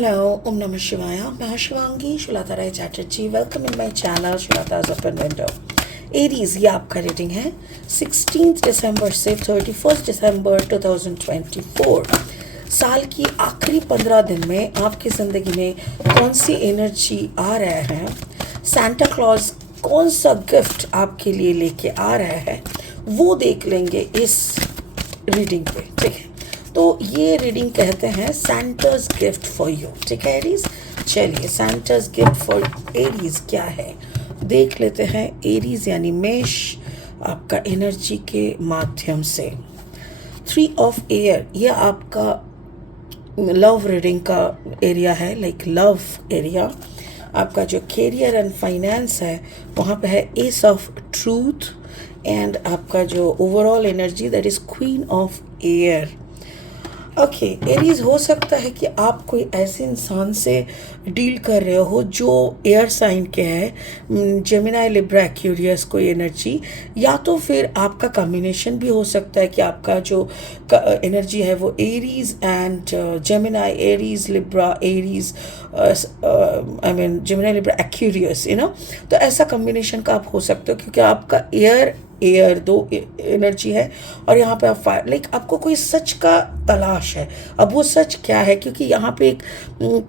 Hello, Om Namah Shivaya. मैं Shivangi Shulta Rai Chatterjee. Welcome in my channel Shulta's open window. Aries, ये आपका reading है 16 दिसंबर से 31 दिसंबर 2024. साल की आखिरी 15 दिन में आपकी ज़िंदगी में कौन सी एनर्जी आ रहा है, सांता क्लॉज कौन सा गिफ्ट आपके लिए लेके आ रहा है, वो देख लेंगे इस रीडिंग पे. ठीक है, तो ये रीडिंग कहते हैं सैंटा's गिफ्ट फॉर यू. ठीक है एरीज, चलिए सैंटा's गिफ्ट फॉर एरीज क्या है देख लेते हैं. एरीज यानी मेष, आपका एनर्जी के माध्यम से 3 ऑफ एयर, ये आपका लव रीडिंग का एरिया है, लाइक लव एरिया. आपका जो कैरियर एंड फाइनेंस है वहाँ पे है एस ऑफ ट्रूथ, एंड आपका जो overall energy that is queen of air. Okay Aries, हो सकता है कि आप कोई ऐसे इंसान से डील कर रहे हो जो एयर साइन के है, जेमिनी लिब्रा एक्वेरियस कोई एनर्जी, या तो फिर आपका कॉम्बिनेशन भी हो सकता है कि आपका जो एनर्जी है वो Aries and Gemini, Aries Libra, Aries I mean Gemini Libra Aquarius, तो ऐसा कॉम्बिनेशन का आप हो सकते हो क्योंकि आपका एयर दो एनर्जी है और यहाँ पे आप फायर, लाइक आपको कोई सच का तलाश है. अब वो सच क्या है, क्योंकि यहाँ पे एक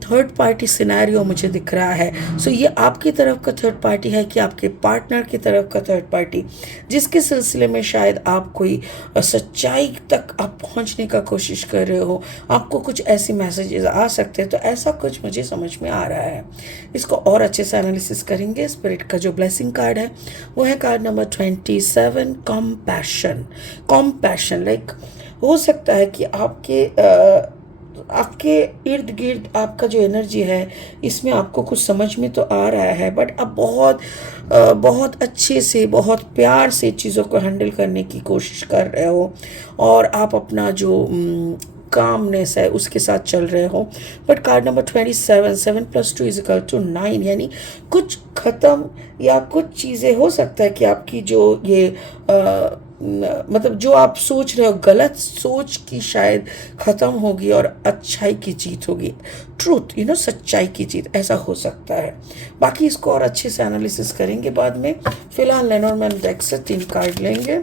थर्ड पार्टी सिनेरियो मुझे दिख रहा है. सो ये आपकी तरफ का थर्ड पार्टी है कि आपके पार्टनर की तरफ का थर्ड पार्टी, जिसके सिलसिले में शायद आप कोई सच्चाई तक आप पहुँचने का कोशिश कर रहे हो. आपको कुछ ऐसी मैसेजेस आ सकते हैं, तो ऐसा कुछ मुझे समझ में आ रहा है. इसको और अच्छे से एनालिसिस करेंगे. स्पिरिट का जो ब्लेसिंग कार्ड है वो है कार्ड नंबर 27, कॉम्पैशन. लाइक हो सकता है कि आपके इर्द गिर्द आपका जो एनर्जी है इसमें आपको कुछ समझ में तो आ रहा है, बट आप बहुत अच्छे से, बहुत प्यार से चीज़ों को हैंडल करने की कोशिश कर रहे हो और आप अपना जो कामनेस है उसके साथ चल रहे हो. बट कार्ड नंबर 27, 7 + 2 = 9, यानी कुछ ख़त्म या कुछ चीज़ें हो सकता है कि आपकी जो ये मतलब जो आप सोच रहे हो गलत सोच की शायद ख़त्म होगी और अच्छाई की जीत होगी. ट्रूथ, सच्चाई की जीत, ऐसा हो सकता है. बाकी इसको और अच्छे से एनालिसिस करेंगे बाद में. फिलहाल लेनोरमैन डेक से 3 कार्ड लेंगे.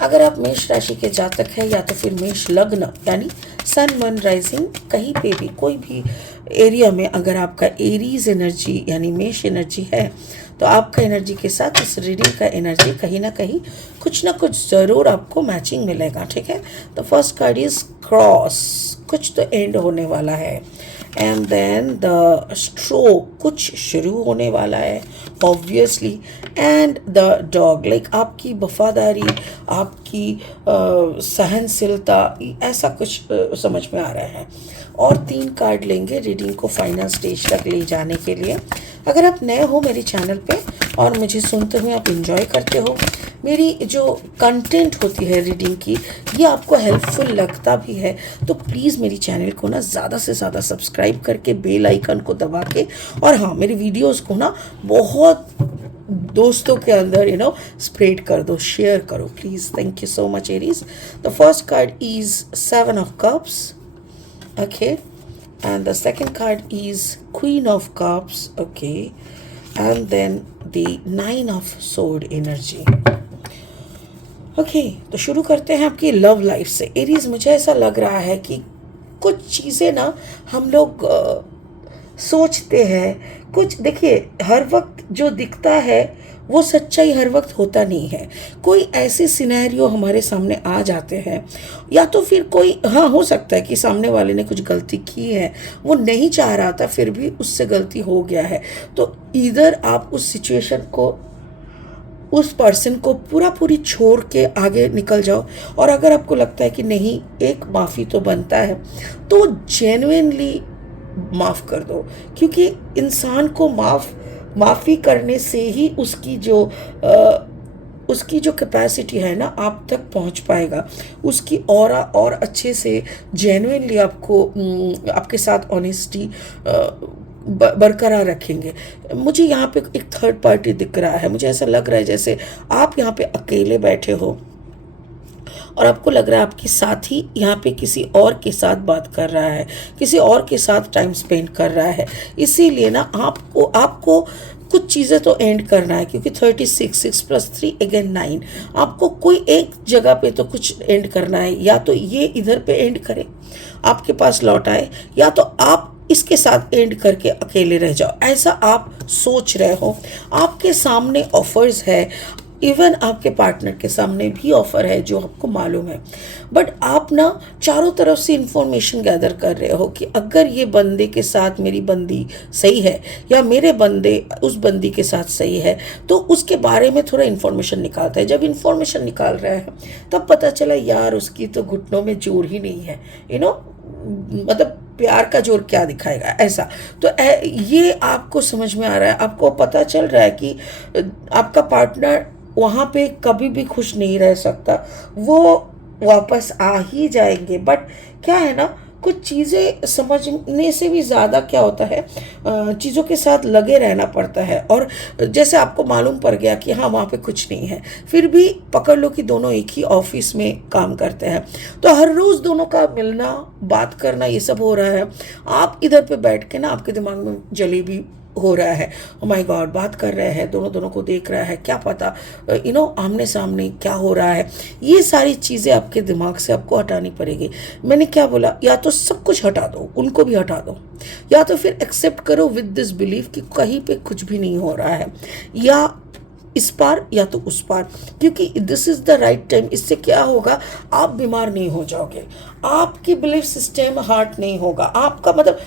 अगर आप मेष राशि के जातक हैं या तो फिर मेष लग्न यानी सन मून राइजिंग, कहीं पे भी कोई भी एरिया में अगर आपका एरीज एनर्जी यानी मेष एनर्जी है, तो आपका एनर्जी के साथ इस रीडिंग का एनर्जी कहीं ना कहीं कुछ ना कुछ ज़रूर आपको मैचिंग मिलेगा. ठीक है, तो फर्स्ट कार्ड इज क्रॉस, कुछ तो एंड होने वाला है. एंड देन द स्ट्रोक, कुछ शुरू होने वाला है obviously. And the dog, like आपकी वफादारी, आपकी सहनशीलता, ऐसा कुछ समझ में आ रहा है. और 3 कार्ड लेंगे रीडिंग को फाइनल स्टेज तक ले जाने के लिए. अगर आप नए हो मेरे चैनल पे और मुझे सुनते हुए आप इंजॉय करते हो, मेरी जो कंटेंट होती है रीडिंग की, ये आपको हेल्पफुल लगता भी है, तो प्लीज़ मेरी चैनल को ना ज़्यादा से ज़्यादा सब्सक्राइब करके बेल आइकन को दबा के, और हाँ, मेरी वीडियोस को ना बहुत दोस्तों के अंदर स्प्रेड कर दो, शेयर करो please. Thank you so much Aries. The first card is 7 of cups. okay, and the second card is Queen of Cups. Okay, and then the 9 of Sword energy. Okay, तो शुरू करते हैं आपकी love life से. Aries, मुझे ऐसा लग रहा है कि कुछ चीज़ें ना हम लोग सोचते हैं, कुछ देखिए हर वक्त जो दिखता है वो सच्चाई हर वक्त होता नहीं है. कोई ऐसे सिनेरियो हमारे सामने आ जाते हैं, या तो फिर कोई, हाँ, हो सकता है कि सामने वाले ने कुछ गलती की है, वो नहीं चाह रहा था फिर भी उससे गलती हो गया है. तो इधर आप उस सिचुएशन को, उस पर्सन को पूरी छोड़ के आगे निकल जाओ. और अगर आपको लगता है कि नहीं, एक माफ़ी तो बनता है, तो जेन्युइनली माफ़ कर दो, क्योंकि इंसान को माफ़ी करने से ही उसकी जो कैपेसिटी है ना आप तक पहुंच पाएगा. उसकी ऑरा और अच्छे से जेन्युइनली आपको आपके साथ ऑनेस्टी बरकरार रखेंगे. मुझे यहाँ पे एक थर्ड पार्टी दिख रहा है. मुझे ऐसा लग रहा है जैसे आप यहाँ पे अकेले बैठे हो और आपको लग रहा है आपके साथी यहाँ पे किसी और के साथ बात कर रहा है, किसी और के साथ टाइम स्पेंड कर रहा है। इसीलिए ना आपको आपको कुछ चीज़ें तो एंड करना है, क्योंकि 36, 6 + 3 अगेन 9, आपको कोई एक जगह पे तो कुछ एंड करना है। या तो ये इधर पे एंड करे, आपके पास लौट आए, या तो आप इसके साथ एंड करके अकेले रह जाओ। ऐसा आप सोच रहे हो। आपके सामने ऑफर्स है, इवन आपके पार्टनर के सामने भी ऑफर है जो आपको मालूम है, बट आप ना चारों तरफ से इंफॉर्मेशन गैदर कर रहे हो कि अगर ये बंदे के साथ मेरी बंदी सही है या मेरे बंदे उस बंदी के साथ सही है, तो उसके बारे में थोड़ा इन्फॉर्मेशन निकालता है। जब इन्फॉर्मेशन निकाल रहा है तब पता चला यार उसकी तो घुटनों में जोर ही नहीं है, मतलब प्यार का जोर क्या दिखाएगा ऐसा। तो ये आपको समझ में आ रहा है, आपको पता चल रहा है कि आपका पार्टनर वहाँ पे कभी भी खुश नहीं रह सकता, वो वापस आ ही जाएंगे। बट क्या है ना, कुछ चीज़ें समझने से भी ज़्यादा क्या होता है, चीज़ों के साथ लगे रहना पड़ता है। और जैसे आपको मालूम पड़ गया कि हाँ वहाँ पे कुछ नहीं है, फिर भी पकड़ लो कि दोनों एक ही ऑफिस में काम करते हैं, तो हर रोज़ दोनों का मिलना, बात करना, ये सब हो रहा है। आप इधर पे बैठ के ना आपके दिमाग में जलेबी हो रहा है, ओ माय गॉड, बात कर रहे हैं, दोनों दोनों को देख रहा है, क्या पता आमने सामने क्या हो रहा है। ये सारी चीज़ें आपके दिमाग से आपको हटानी पड़ेगी। मैंने क्या बोला, या तो सब कुछ हटा दो, उनको भी हटा दो, या तो फिर एक्सेप्ट करो विद दिस बिलीफ कि कहीं पे कुछ भी नहीं हो रहा है, या इस पार या तो उस पार, क्योंकि this is the right time. इससे क्या होगा, आप बीमार नहीं हो जाओगे, आपकी बिलीफ सिस्टम हार्ट नहीं होगा, आपका मतलब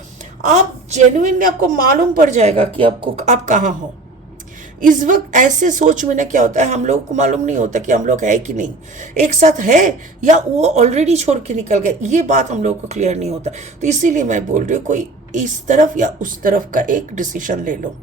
आप जेन्युइनली, आपको मालूम पड़ जाएगा कि आप कहाँ हो। इस वक्त ऐसे सोच में ना क्या होता है, हम लोगों को मालूम नहीं होता कि हम लोग है कि नहीं, एक साथ है या वो ऑलरेडी छोड़ के निकल गए, ये बात हम लोगों को क्लियर नहीं होता। तो इसीलिए मैं बोल रही हूँ, कोई इस तरफ या उस तरफ का एक डिसीजन ले लो।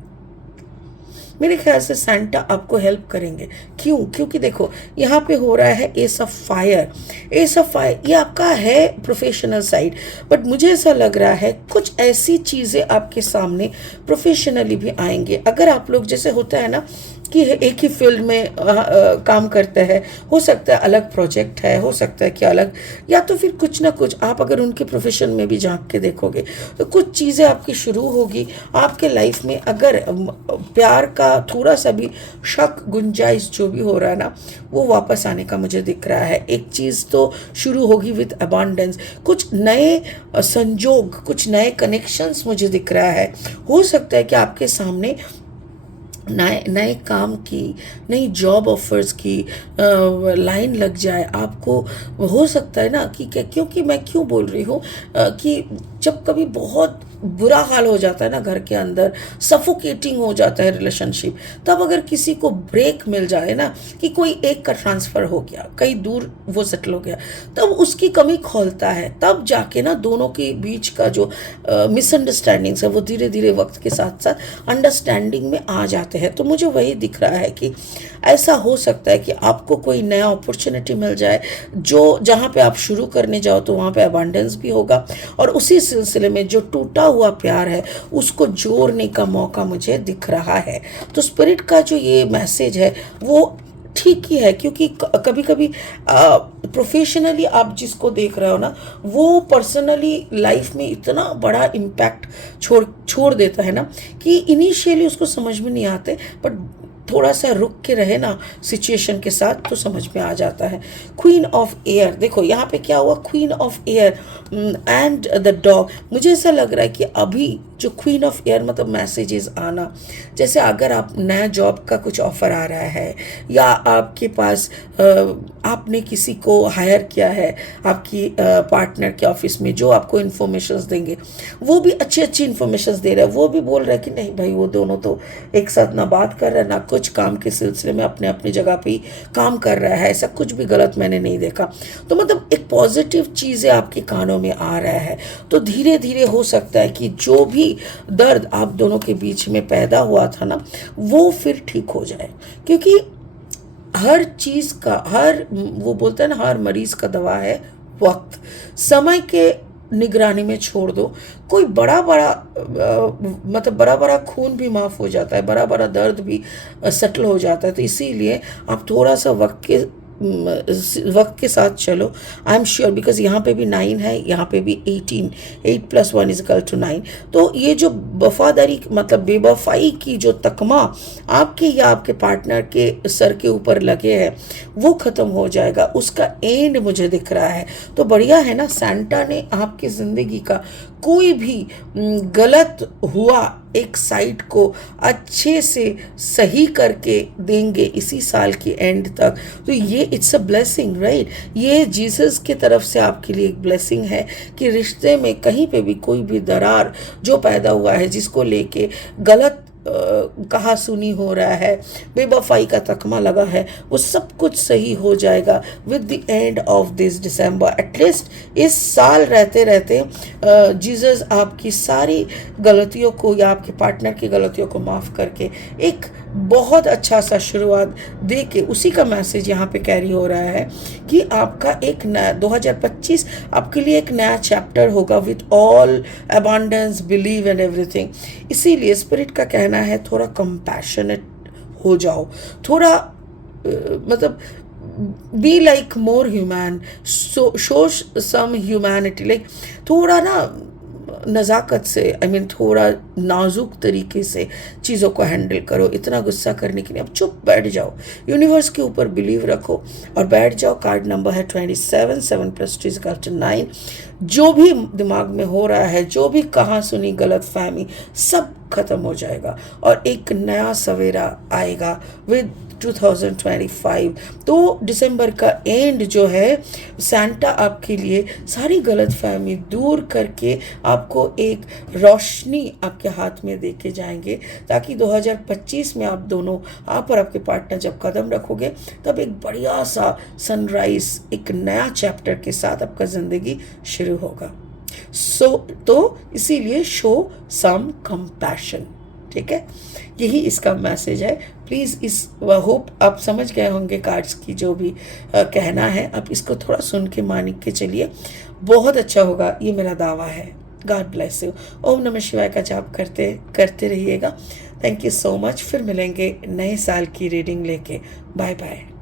मेरे ख्याल से सैंटा आपको हेल्प करेंगे। क्यों? क्योंकि देखो यहाँ पे हो रहा है S of fire. S of fire ये आपका है प्रोफेशनल साइड, बट मुझे ऐसा लग रहा है कुछ ऐसी चीज़ें आपके सामने प्रोफेशनली भी आएंगे। अगर आप लोग जैसे होता है ना कि एक ही फील्ड में काम करते हैं, हो सकता है अलग प्रोजेक्ट है, हो सकता है कि अलग, या तो फिर कुछ ना कुछ आप अगर उनके प्रोफेशन में भी झांक के देखोगे तो कुछ चीज़ें आपकी शुरू होगी आपके लाइफ में। अगर प्यार का थोड़ा सा भी शक, गुंजाइश जो भी हो रहा है ना, वो वापस आने का मुझे दिख रहा है। एक चीज़ तो शुरू होगी विद अबांडेंस, कुछ नए संजोग, कुछ नए कनेक्शंस मुझे दिख रहा है। हो सकता है कि आपके सामने नए नए काम की, नई जॉब ऑफर्स की लाइन लग जाए आपको। हो सकता है ना कि क्योंकि मैं क्यों बोल रही हूँ कि जब कभी बहुत बुरा हाल हो जाता है ना घर के अंदर, सफोकेटिंग हो जाता है रिलेशनशिप, तब अगर किसी को ब्रेक मिल जाए ना, कि कोई एक का ट्रांसफ़र हो गया, कहीं दूर वो सेटल हो गया, तब उसकी कमी खोलता है, तब जाके ना दोनों के बीच का जो मिसअंडरस्टैंडिंग्स है वो धीरे धीरे वक्त के साथ साथ अंडरस्टैंडिंग में आ जाते हैं। तो मुझे वही दिख रहा है कि ऐसा हो सकता है कि आपको कोई नया अपॉर्चुनिटी मिल जाए, जो जहाँ पे आप शुरू करने जाओ तो वहाँ पे अबांडेंस भी होगा, और उसी सिलसिले में जो टूटा हुआ प्यार है उसको जोड़ने का मौका मुझे दिख रहा है। तो स्पिरिट का जो ये मैसेज है वो ठीक ही है, क्योंकि कभी कभी प्रोफेशनली आप जिसको देख रहे हो ना, वो पर्सनली लाइफ में इतना बड़ा इम्पैक्ट छोड़ देता है ना कि इनिशियली उसको समझ में नहीं आते, बट थोड़ा सा रुक के रहे ना सिचुएशन के साथ तो समझ में आ जाता है। क्वीन ऑफ एयर, देखो यहाँ पे क्या हुआ, queen of air and the dog. मुझे ऐसा लग रहा है कि अभी जो क्वीन ऑफ एयर मतलब मैसेजेस आना, जैसे अगर आप नया जॉब का कुछ ऑफर आ रहा है, या आपके पास आपने किसी को हायर किया है आपकी पार्टनर के ऑफिस में, जो आपको इन्फॉर्मेशंस देंगे, वो भी अच्छी अच्छी इन्फॉर्मेशंस दे रहा है, वो भी बोल रहा है कि नहीं भाई वो दोनों तो एक साथ ना बात कर रहा है ना कुछ काम के सिलसिले में अपने अपनी जगह पे ही काम कर रहा है, ऐसा कुछ भी गलत मैंने नहीं देखा। तो मतलब एक पॉजिटिव चीज़ें आपके कानों में आ रहा है। तो धीरे धीरे हो सकता है कि जो भी दर्द आप दोनों के बीच में पैदा हुआ था ना, वो फिर ठीक हो जाए, क्योंकि हर चीज़ का, वो बोलता है ना, हर मरीज का दवा है वक्त। समय के निगरानी में छोड़ दो, कोई बड़ा बड़ा खून भी माफ़ हो जाता है, बड़ा बड़ा दर्द भी सेटल हो जाता है। तो इसीलिए आप थोड़ा सा वक्त के वक्त के साथ चलो। आई एम श्योर, बिकॉज यहाँ पे भी 9 है, यहाँ पे भी 18, 8 + 1 = 9। तो ये जो वफादारी मतलब बेवफाई की जो तकमा आपके या आपके पार्टनर के सर के ऊपर लगे हैं वो ख़त्म हो जाएगा, उसका एंड मुझे दिख रहा है। तो बढ़िया है ना, सांता ने आपकी ज़िंदगी का कोई भी गलत हुआ एक साइड को अच्छे से सही करके देंगे इसी साल की एंड तक। तो ये इट्स अ ब्लेसिंग, राइट। ये जीसस की तरफ से आपके लिए एक ब्लेसिंग है कि रिश्ते में कहीं पे भी कोई भी दरार जो पैदा हुआ है, जिसको लेके गलत कहा सुनी हो रहा है, बेवफाई का तकमा लगा है, वो सब कुछ सही हो जाएगा with the end of this December. At least इस साल रहते रहते जीसस आपकी सारी गलतियों को या आपके पार्टनर की गलतियों को माफ़ करके एक बहुत अच्छा सा शुरुआत दे के, उसी का मैसेज यहाँ पे कैरी हो रहा है कि आपका एक नया 2025 आपके लिए एक नया चैप्टर होगा with all abundance, believe and everything. इसीलिए स्पिरिट का कहना है थोड़ा कंपैशनेट हो जाओ, थोड़ा मतलब be like more human, show some humanity, like थोड़ा ना नज़ाकत से, आई मीन थोड़ा नाजुक तरीके से चीज़ों को हैंडल करो। इतना गुस्सा करने के लिए अब चुप बैठ जाओ, यूनिवर्स के ऊपर बिलीव रखो और बैठ जाओ। कार्ड नंबर है 27, 7 + 2 = 9। जो भी दिमाग में हो रहा है, जो भी कहा सुनी गलत फहमी, सब खत्म हो जाएगा और एक नया सवेरा आएगा विद 2025। तो दिसंबर का एंड जो है, सांता आपके लिए सारी गलत फहमी दूर करके आपको एक रोशनी आपके हाथ में दे के जाएंगे, ताकि 2025 में आप दोनों, आप और आपके पार्टनर जब कदम रखोगे तब एक बढ़िया सा सनराइज, एक नया चैप्टर के साथ आपका ज़िंदगी शुरू होगा। तो इसीलिए शो सम कंपैशन, ठीक है, यही इसका मैसेज है। प्लीज़ इस होप आप समझ गए होंगे कार्ड्स की जो भी कहना है। आप इसको थोड़ा सुन के मान के चलिए, बहुत अच्छा होगा, ये मेरा दावा है। God bless you. ओम नमः शिवाय का जाप करते रहिएगा। Thank you so much. फिर मिलेंगे नए साल की रीडिंग लेके। Bye bye.